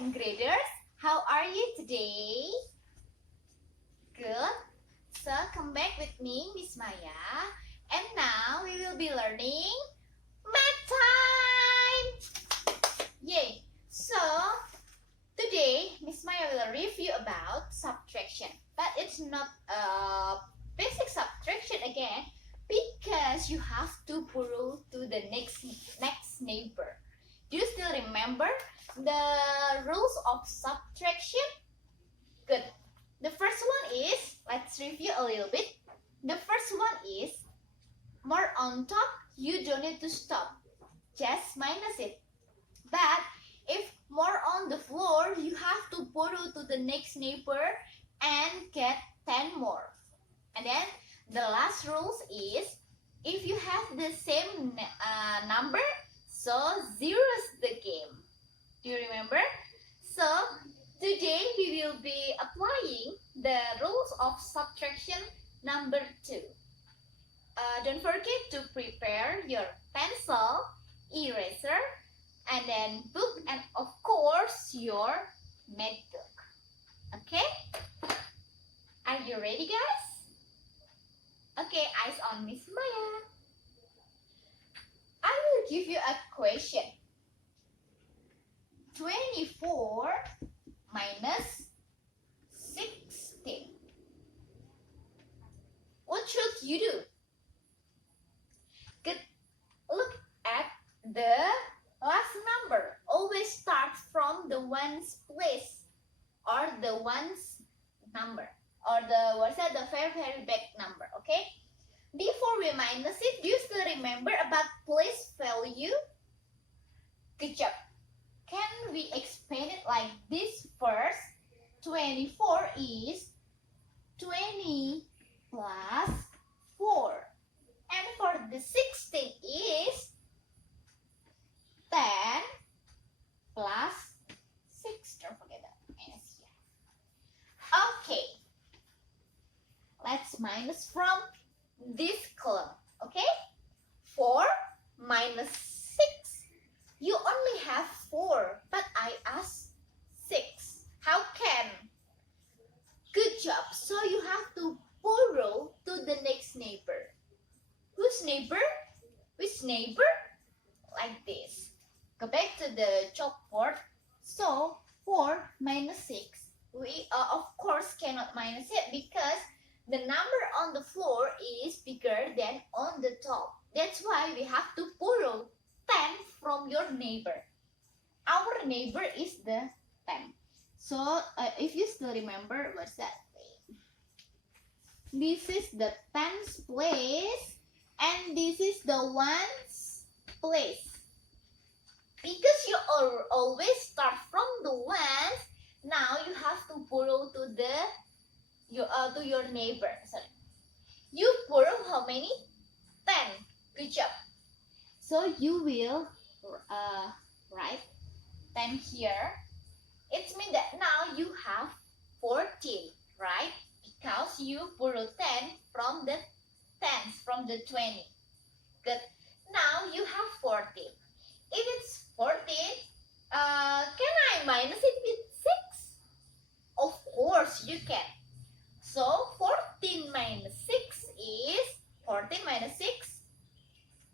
second graders. How are you today? Good. So come back with me, Miss Maya. And now we will be learning math time. Yay! So today Miss Maya will review about subtraction, but it's not basic subtraction again because you have to borrow to the next neighbor. Do you still remember the rules of subtraction? Good. The first one is, let's review a little bit. The first one is, more on top, you don't need to stop. Just minus it. But if more on the floor, you have to borrow to the next neighbor and get 10 more. And then the last rules is, if you have the same number, so zeros the game. Do you remember? So today we will be applying the rules of subtraction number 2. Don't forget to prepare your pencil, eraser, and then book, and of course your math book. Okay? Are you ready, guys? Okay, eyes on Miss Maya. I will give you a question. 24 minus 16. What should you do? Good. Look at the last number. Always start from the ones place or the ones number or the very back number. Okay. Before we minus it, do you still remember about place value? Good job. Can we explain it like this first? 24 is 20 plus 4. And for the 16 is 10 plus 6. Don't forget that minus here. Okay. Let's minus from this column. Okay? 4 minus 6. You only have 4, but I asked 6. How can? Good job. So you have to borrow to the next neighbor. Whose neighbor? Which neighbor? Like this. Go back to the chalkboard. So 4 minus 6. We of course cannot minus it because the number on the floor is bigger than on the top. That's why we have to borrow 10 from your neighbor. Our neighbor is the 10. So if you still remember, what's that? This is the tens place and this is the ones place. Because you always start from the ones, now you have to borrow to your neighbor. Sorry. You borrow how many? 10. Good job. So you will write 10 here. It means that now you have 14, right? Because you borrow 10 from the tens, from the 20. Good. Now you have 14. If it's 14, can I minus it with 6? Of course you can. So 14 minus 6 is 14 minus 6.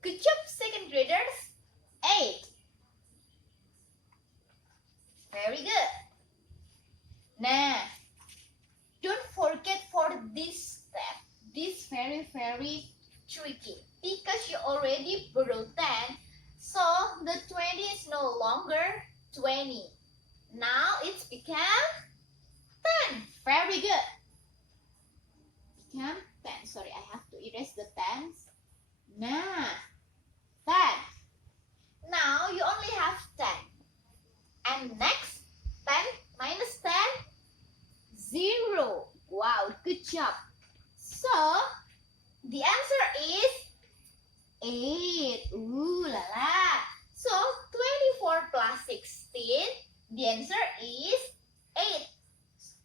Good job, second graders. 8. Very good. Now, don't forget for this step. This very tricky because you already borrowed 10. So the 20 is no longer 20. Now it's become 10. Very good. Become 10. Sorry, I have to erase the 10s. Nah. 10. Now you only have 10. And next, 10 minus 10, 0. Wow, good job. So, the answer is 8. Ooh la la. So, 24 plus 16, the answer is 8.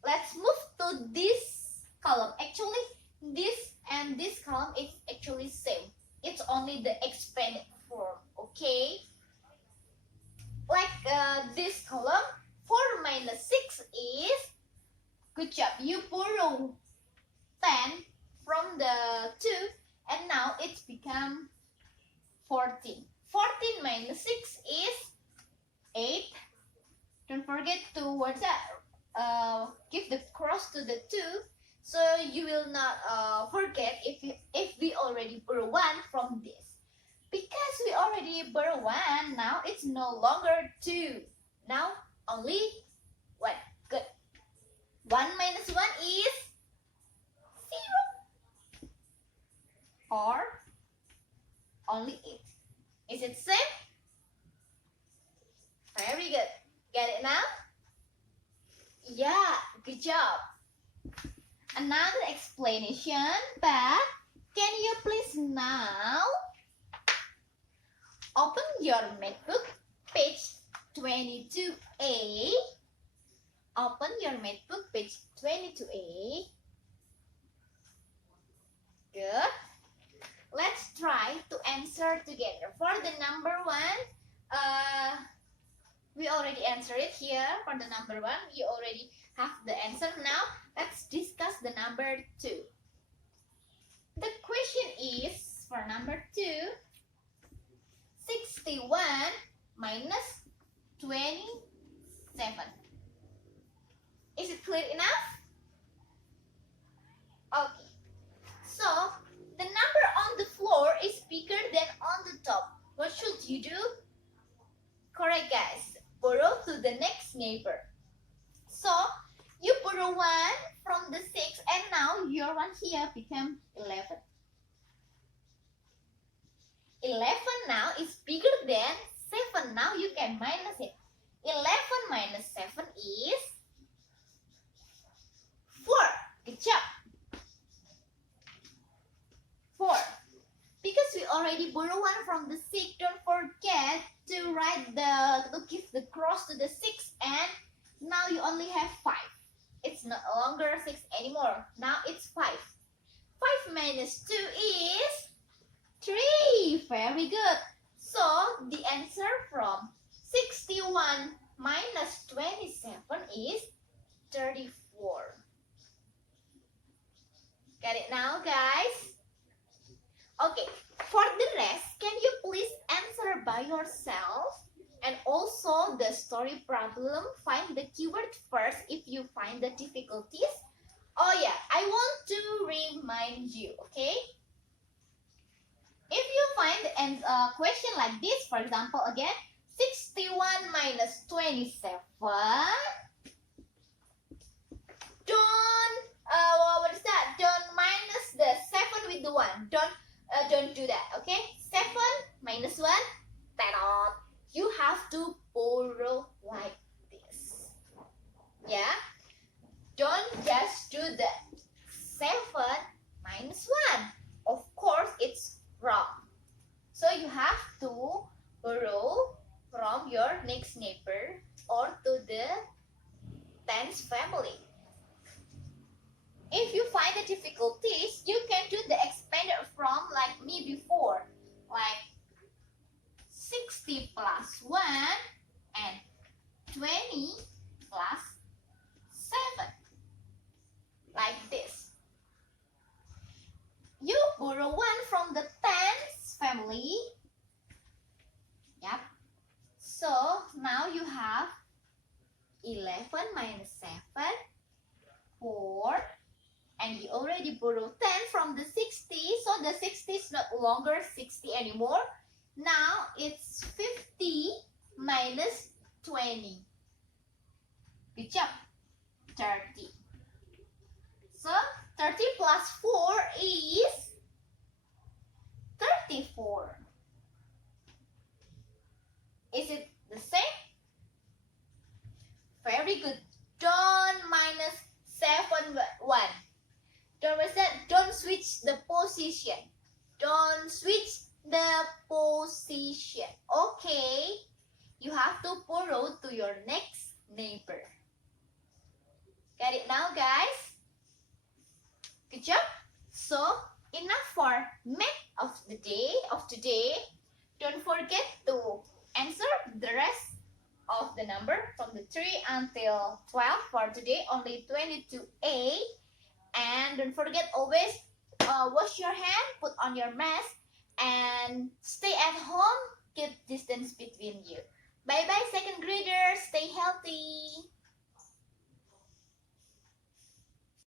Let's move to this column. Actually, this and this column is actually same. It's only the expanded form, okay? Like this column, 4 minus 6 is, good job, you borrow 10 from the 2 and now it's become 14. 14 minus 6 is 8. Don't forget to what's that? Give the cross to the 2 so you will not forget if we already borrow 1 from this. Because we already borrow 1, now it's no longer 2. Now only 1. Good. 1 minus 1 is 0. Or only 8. Is it same? Very good. Get it now? Yeah, good job. Another explanation, but can you please now open your MathBook, page 22A. Open your MathBook, page 22A. Good. Let's try to answer together. For the number 1, we already answered it here. For the number 1, you already have the answer. Now, let's discuss the number 2. The question is, for number 2, 61 minus 27. Is it clear enough? Okay. So, the number on the floor is bigger than on the top. What should you do? Correct, guys. Borrow to the next neighbor. So, you borrow 1 from the 6 and now your one here become 11. 11 now is bigger than 7. Now you can minus it. 11 minus 7 is 4. Good job. 4. Because we already borrow 1 from the 6, don't forget to give the cross to the 6 and now you only have 5. It's no longer 6 anymore. Now it's 5. 5 minus 2 is 3. Very good. So the answer from 61 minus 27 is 34. Got it now, guys? Okay, for the rest, can you please answer by yourself? And also the story problem, find the keyword first if you find the difficulties. Oh yeah, I want to remind you, okay? If you find a question like this, for example, again, 61 minus 27, don't minus the 7 with the 1. Don't do that, okay? 7 minus 1, you have to borrow like this. Yeah? Don't just do that. 7 minus 1. Of course, it's wrong. So you have to borrow from your next neighbor or to the tens family. If you find the difficulties, you can do the expanded from like me before. Like 60 plus 1 and 20 plus 7. Like this. You borrow 1 from the tens family. Yep. So now you have 11 minus 7, 4. And you already borrowed 10 from the 60. So the 60 is no longer 60 anymore. Now it's 50 minus 20. Good job. 30. So 30 plus 4 is 34. Is it the same? Very good. Don't minus 7 1. Don't switch the position. Don't switch the position. Okay. You have to borrow to your next neighbor. Got it now, guys? Good job. So, enough for math of today. Don't forget to answer the rest of the number from the 3 until 12. For today, only 22A. And don't forget always wash your hand, put on your mask, and stay at home. Keep distance between you. Bye bye, second graders. Stay healthy.